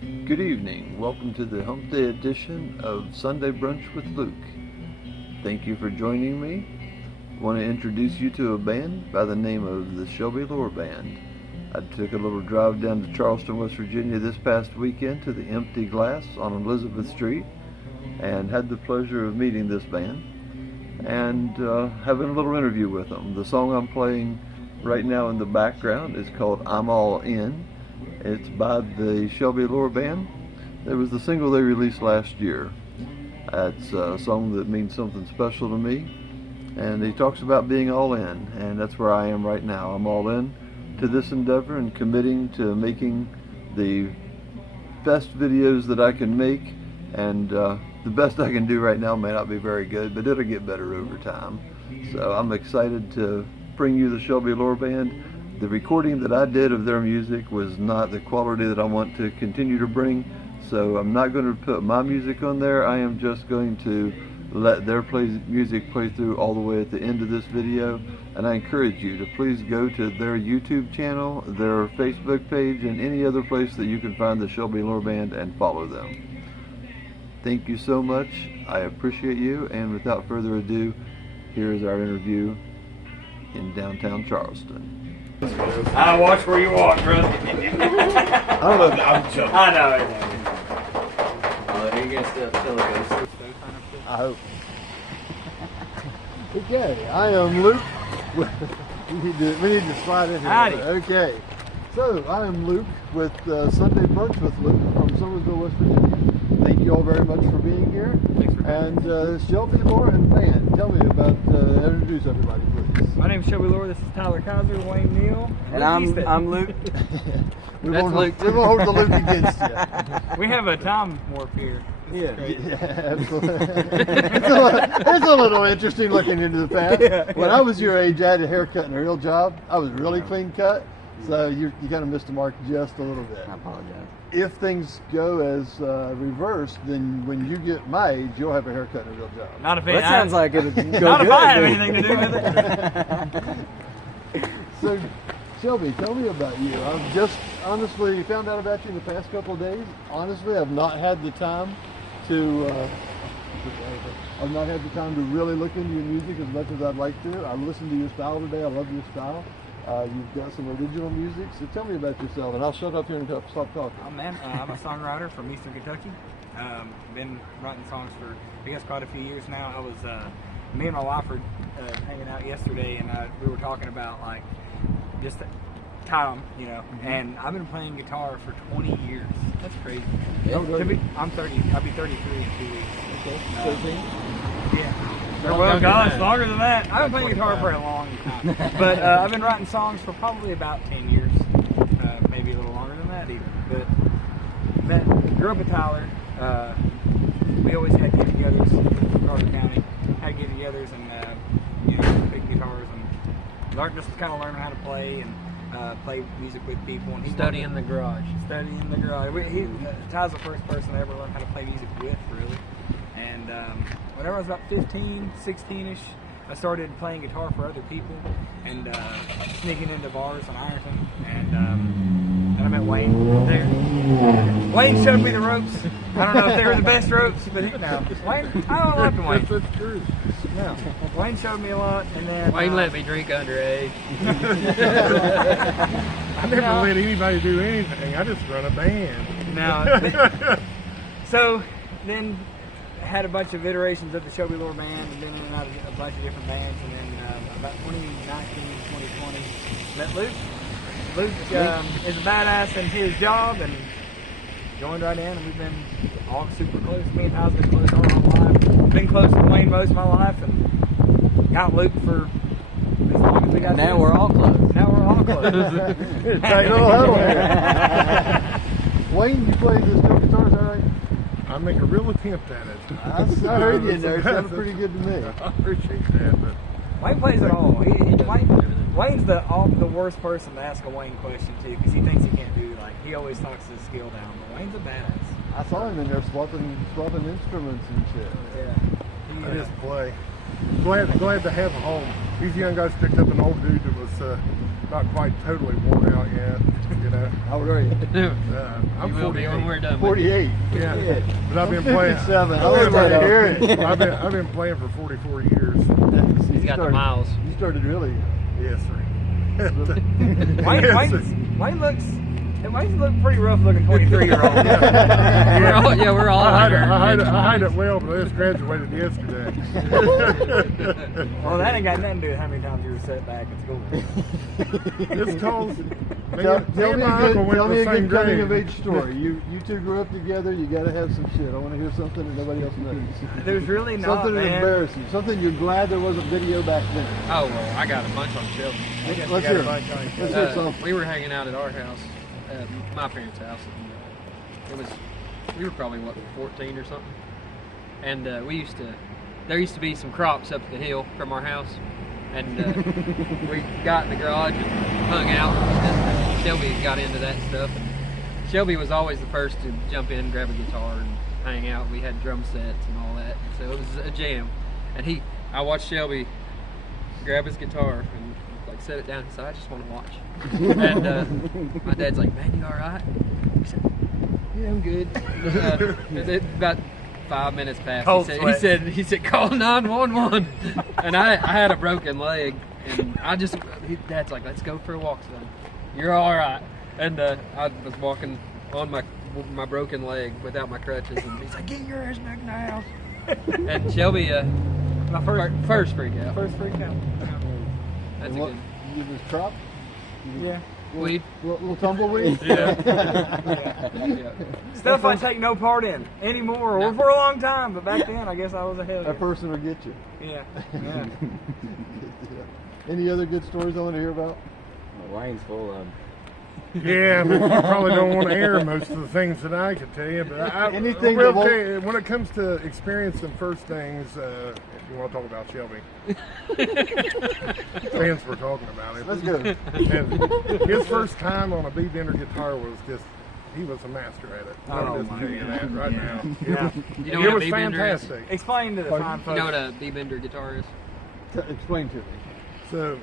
Good evening. Welcome to the Hump Day edition of Sunday Brunch with Luke. Thank you for joining me. I want to introduce you to a band by the name of the Shelby Lore Band. I took a little drive down to Charleston, West Virginia this past weekend to the Empty Glass on Elizabeth Street and had the pleasure of meeting this band and having a little interview with them. The song I'm playing right now in the background is called I'm All In. It's by the Shelby Lore Band. It was the single they released last year. It's a song that means something special to me, and he talks about being all in, and that's where I am right now. I'm all in to this endeavor and committing to making the best videos that I can make, and the best I can do right now may not be very good, but it'll get better over time. So I'm excited to bring you the Shelby Lore Band. The recording that I did of their music was not the quality that I want to continue to bring, so I'm not going to put my music on there. I am just going to let their music play through all the way at the end of this video, and I encourage you to please go to their YouTube channel, their Facebook page, and any other place that you can find the Shelby Lore Band and follow them. Thank you so much. I appreciate you, and without further ado, here is our interview in downtown Charleston. I watch where you walk, brother. I don't know. I'm joking. I know. Here you go, still I hope. Okay, I am Luke. we need to slide in here. Howdy. Okay, so I am Luke with Sunday Brunch with Luke from Somersville, West Virginia. Thank you all very much for being here. Thanks for having me. And Shelby Lore and band. Tell me about, introduce everybody, please. My name's Shelby Lore. This is Tyler Kiser, Wayne Neal, And I'm Luke. We won't hold the Luke against you. We have a time warp here. Yeah, absolutely. It's a little interesting looking into the past. When I was your age, I had a haircut and a real job. I was really clean cut, so you kind of missed the mark just a little bit. I apologize. If things go as reversed, then when you get my age, you'll have a haircut and a real job. Not if That sounds like it would go not good. if I have anything to do with it. So, Shelby, tell me about you. I've just honestly found out about you in the past couple of days. Honestly, I've not had the time to really look into your music as much as I'd like to. I listened to your style today. I love your style. You've got some original music. So tell me about yourself, and I'll shut up here and stop talking. Oh man, I'm a songwriter from Eastern Kentucky. Been writing songs for I guess quite a few years now. I was me and my wife were hanging out yesterday, and we were talking about like just time, you know. And I've been playing guitar for 20 years. That's crazy. Yeah. I'm 30. I'll be 33 in 2 weeks. Okay. 13? Yeah. Well, gosh, longer than that. I've been playing guitar for a long time. But I've been writing songs for probably about 10 years. Maybe a little longer than that even. Grew up in Tyler. We always had get-togethers in Carter County. Had get-togethers and, pick guitars and just kind of learning how to play and play music with people. And Study in the garage. Study in the garage. Ty's the first person I ever learned how to play music with, really. And whenever I was about 15, 16-ish, I started playing guitar for other people and sneaking into bars in Ironton. And then I met Wayne there. Wayne showed me the ropes. I don't know if they were the best ropes, but Wayne, I don't like Wayne. That's true. No, Wayne showed me a lot, and then Wayne let me drink underage. I never let anybody do anything. I just run a band. No. So then had a bunch of iterations of the Shelby Lore Band, and been in and out of a bunch of different bands, and then about 2019, 2020, met Luke. Luke is a badass in his job, and joined right in, and we've been all super close. Me and Ty's been close all our life. Been close to Wayne most of my life, and got Luke for as long as we got. Now we're all close. Now we're all close. Tight little huddle here. Wayne, you play the steel guitar, is that right? I make a real attempt at it. I heard you in there. It sounded pretty good to me. I appreciate that, but Wayne plays it all. Wayne's the worst person to ask a Wayne question to, because he thinks he can't do, like, he always talks his skill down, but Wayne's a badass. I saw him in there swapping instruments and shit. Yeah. I just play. glad to have a home. These young guys picked up an old dude that was not quite totally worn out yet. You know. How old are you? I'm You will be 48. when we're done. 48. Yeah, but I've been playing. 57. I was about to hear it. I've been playing for 44 years. He's got the miles. You started really young. Yes, sir. Why does he look pretty rough looking 23-year-old? We're all I under. hide it well, but I just graduated yesterday. Well, that ain't got nothing to do with how many times you were set back at school. It's called. Tell me a good coming of grade. age story. You two grew up together. You got to have some shit. I want to hear something that nobody else knows. There's really not, something man. embarrassing. Something you're glad there wasn't video back then. Oh, well, I got a bunch on Shelby. Let's hear it. Let's hear something. We were hanging out at our house, my parents' house. And, we were probably, 14 or something. And there used to be some crops up the hill from our house. And we got in the garage and hung out. And Shelby got into that stuff. And Shelby was always the first to jump in, grab a guitar, and hang out. We had drum sets and all that. And so it was a jam. And I watched Shelby grab his guitar and set it down. He said, "I just want to watch." And my dad's like, "Man, you all right?" He said, "Yeah, I'm good." About 5 minutes passed. He said, "Call 911." And I had a broken leg, and Dad's like, "Let's go for a walk, son. You're all right." And I was walking on my broken leg without my crutches, and he's like, "Get your ass back in the house." And Shelby, my first freak out. First freak out. That's and a good. You did this crop? Yeah. Weed. Little tumbleweed? Yeah. Stuff I take no part in anymore, or for a long time. But back then, I guess I was a hell. That person will get you. Yeah. Any other good stories I want to hear about? Wayne's full of them. Yeah, but you probably don't want to air most of the things that I could tell you. But Anything will that tell you, when it comes to experiencing first things, if you want to talk about Shelby, fans were talking about it. Let's go. And his first time on a B-bender guitar was just, he was a master at it. I'll just tell you that right now. Yeah. You know It what a was B-bender is? fantastic. Explain to the fine You folks. know what a B-bender guitar is? Explain to me. So,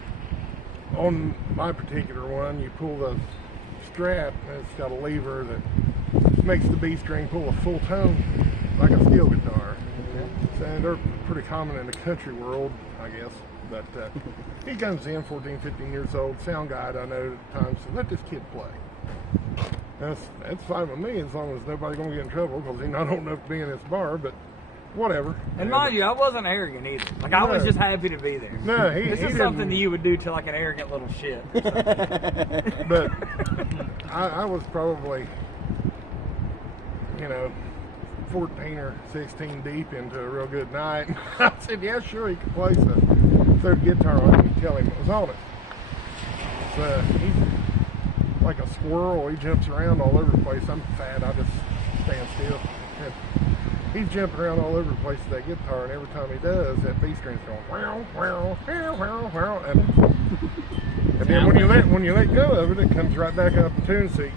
on my particular one, you pull the strap, and it's got a lever that makes the B string pull a full tone like a steel guitar. And they're pretty common in the country world, I guess. But he comes in, 14, 15 years old, sound guide I know at times, said, "Let this kid play." That's fine with me as long as nobody's going to get in trouble, because he's not old enough to be in this bar, but whatever. And mind you, I wasn't arrogant either. Like, I was just happy to be there. No, This is something that you would do to like an arrogant little shit. But I was probably, 14 or 16 deep into a real good night. I said, "Yeah, sure, he could play the third guitar on it," and tell him what was on it. So he's like a squirrel. He jumps around all over the place. I'm fat. I just stand still. And he's jumping around all over the place with that guitar, and every time he does, that B string's going wow, wow, wow, wow, wow. And then when you let go of it, it comes right back up in tune. So you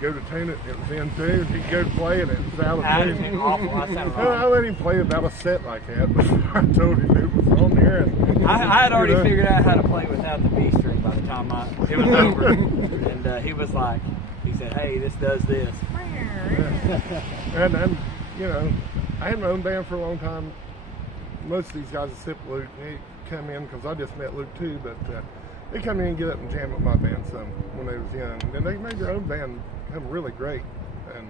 go to tune it, it was in tune. He go to play it, it was out of tune. Awful. I sounded Well, I let him play about a set like that before I told him it was on there. And, I had already figured out how to play without the B string by the time it was over. And he was like, he said, "Hey, this does this." And I had my own band for a long time. Most of these guys at Estep Luke, they come in, because I just met Luke too, but they come in and get up and jam with my band some when they was young. And then they made their own band become really great, and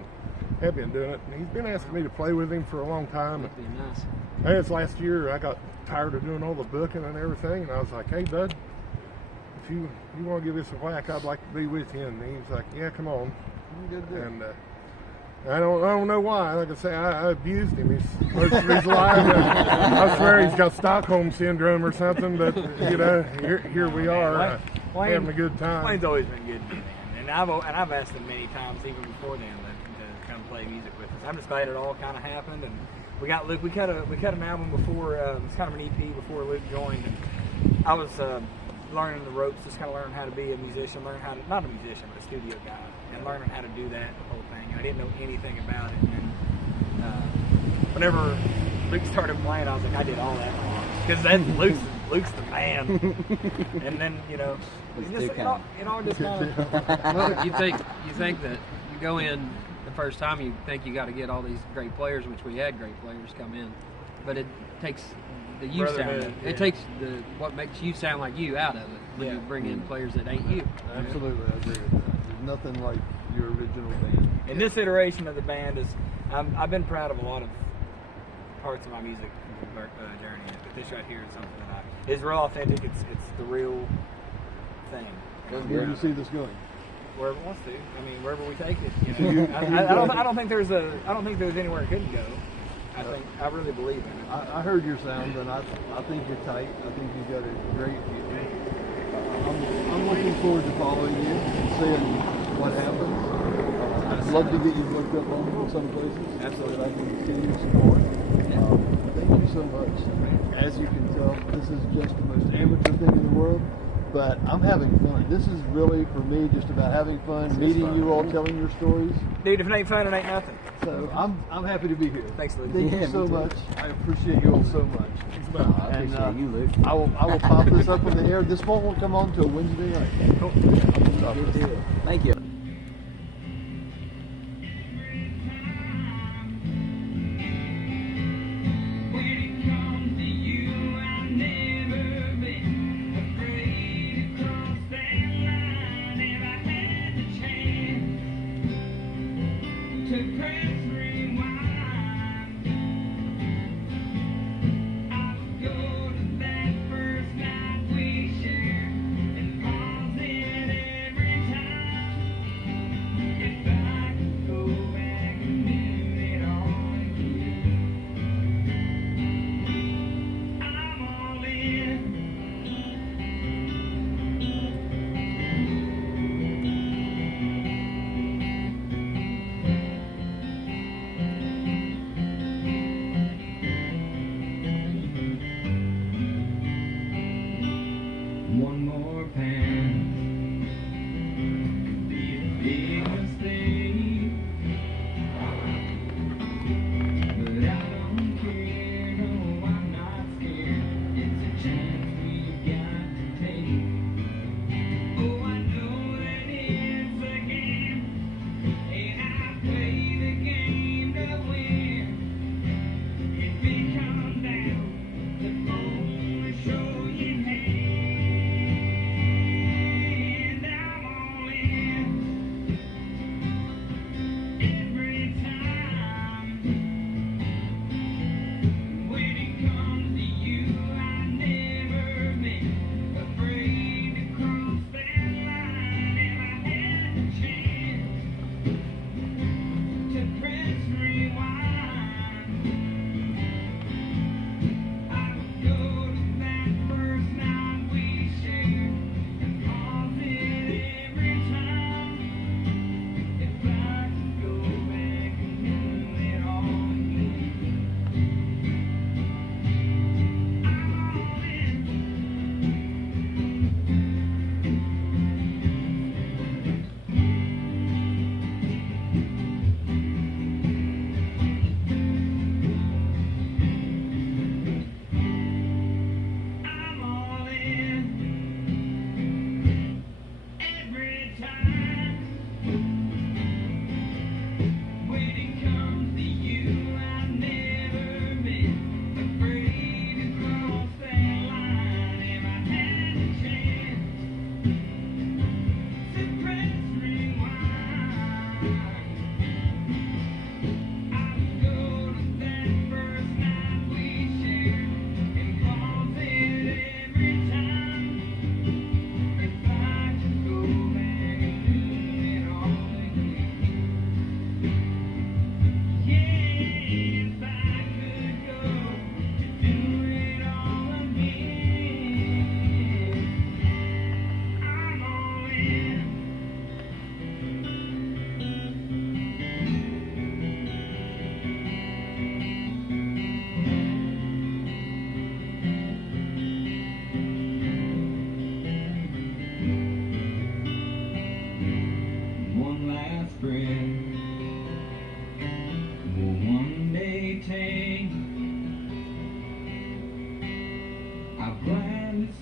have been doing it. And he's been asking me to play with him for a long time. That'd be nice. And it's last year I got tired of doing all the booking and everything, and I was like, "Hey, bud, if you want to give this a whack, I'd like to be with you." And he's like, "Yeah, come on." And I don't know why. Like I say, I abused him. He's most of his life. I swear he's got Stockholm syndrome or something. But here we are having a good time. Wayne's always been good to me, man. And I've asked him many times, even before then, to come play music with us. I'm just glad it all kind of happened. And we got Luke. We cut an album before. It's kind of an EP before Luke joined. And I was learning the ropes, just kind of learning how to be a musician, not a musician, but a studio guy, and learning how to do that whole thing. I didn't know anything about it. And whenever Luke started playing, I was like, I did all that wrong. because that's Luke's the man. And then it all just kind of. Well, you think that you go in the first time, you think you got to get all these great players, which we had great players come in, but it takes the you sound. It takes what makes you sound like you out of it when you bring in players that ain't you. Absolutely, I agree with that. There's nothing like your original band. And this iteration of the band is, I've been proud of a lot of parts of my music journey, but this right here is something that is real authentic. It's the real thing. Where do you see this going? Wherever it wants to. I mean, wherever we take it. I don't think there's anywhere it couldn't go. I really believe in it. I heard your sound, and I think you're tight. I think you've got a great future. I'm looking forward to following you and seeing what happens. I'd love to get you booked up on some places. Absolutely. So that I can see you some more. Thank you so much. As you can tell, this is just the most amateur thing in the world, but I'm having fun. This is really, for me, just about having fun, meeting you all, telling your stories. Dude, if it ain't fun, it ain't nothing. So I'm happy to be here. Thanks, Luke. Thank you so much. I appreciate you all so much. I appreciate you, Luke. I will pop this up in the air. This won't come on until Wednesday night. Cool. Good deal. Thank you.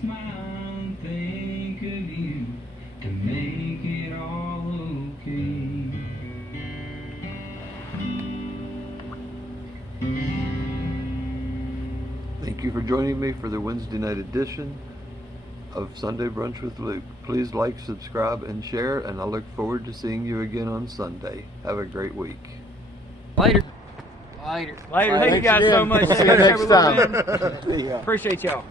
smile and think of you to make it all okay. Thank you for joining me for the Wednesday night edition of Sunday Brunch with Luke. Please like, subscribe, and share, and I look forward to seeing you again on Sunday. Have a great week. Later. Later. Later. Thank you guys so much. See you next time. Appreciate y'all.